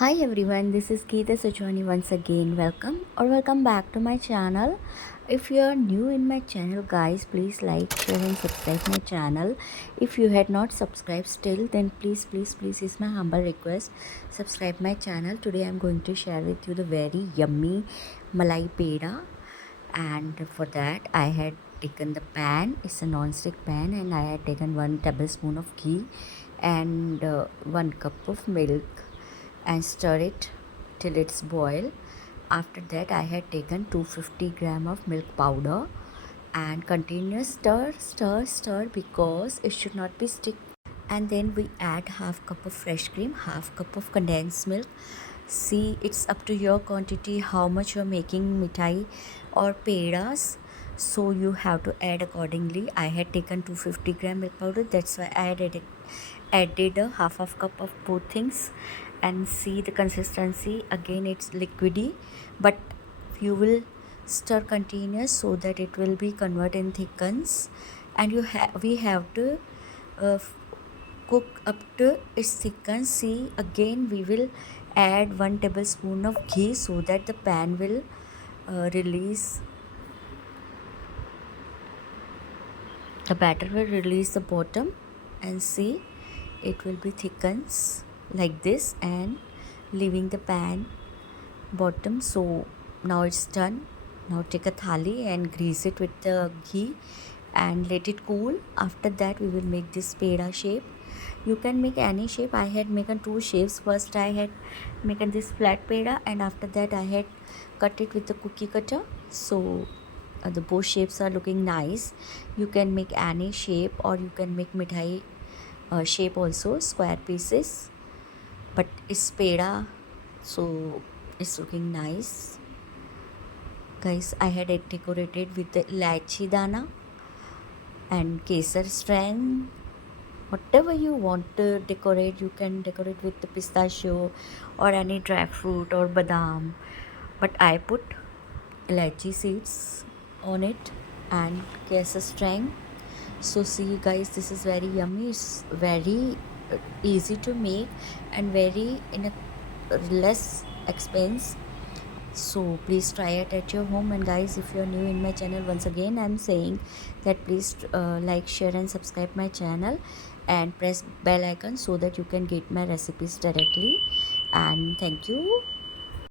Hi everyone, this is Geeta. So joining once again. Welcome back to my channel. If you are new in my channel, guys, please like, share, and subscribe my channel. If you had not subscribed still, then please is my humble request. Subscribe my channel. Today I'm going to share with you the very yummy Malai peda, and for that I had taken the pan. It's a non-stick pan, and I had taken 1 tablespoon of ghee and 1 cup of milk and stir it till it's boil. After that I had taken 250 gram of milk powder and continuous stir because it should not be stick. And then we add half cup of fresh cream, half cup of condensed milk. See, it's up to your quantity how much you're making mithai or pedas, so you have to add accordingly. I had taken 250 gram milk powder, that's why I added a half of cup of both things. And see the consistency, again it's liquidy, but you will stir continuous so that it will be convert in thickens. And we have to uh, cook up to its thickens. See, again we will add 1 tablespoon of ghee so that the pan will release the batter will release the bottom. And see, it will be thickens like this and leaving the pan bottom. So now it's done. Now take a thali and grease it with the ghee and let it cool. After that we will make this peda shape. You can make any shape. I had making two shapes. First I had making this flat peda, and after that I had cut it with the cookie cutter. So the both shapes are looking nice. You can make any shape, or you can make mithai shape also, square pieces, but it's peda, so it's looking nice. Guys, I had it decorated with the lychee dana and kesar strand. Whatever you want to decorate, you can decorate with the pistachio or any dry fruit or badam, but I put lychee seeds on it and kesar strand. So see guys, this is very yummy. It's very easy to make and very in a less expense. So please try it at your home. And guys, if you're new in my channel, once again I'm saying that please like, share, and subscribe my channel and press bell icon so that you can get my recipes directly. And thank you.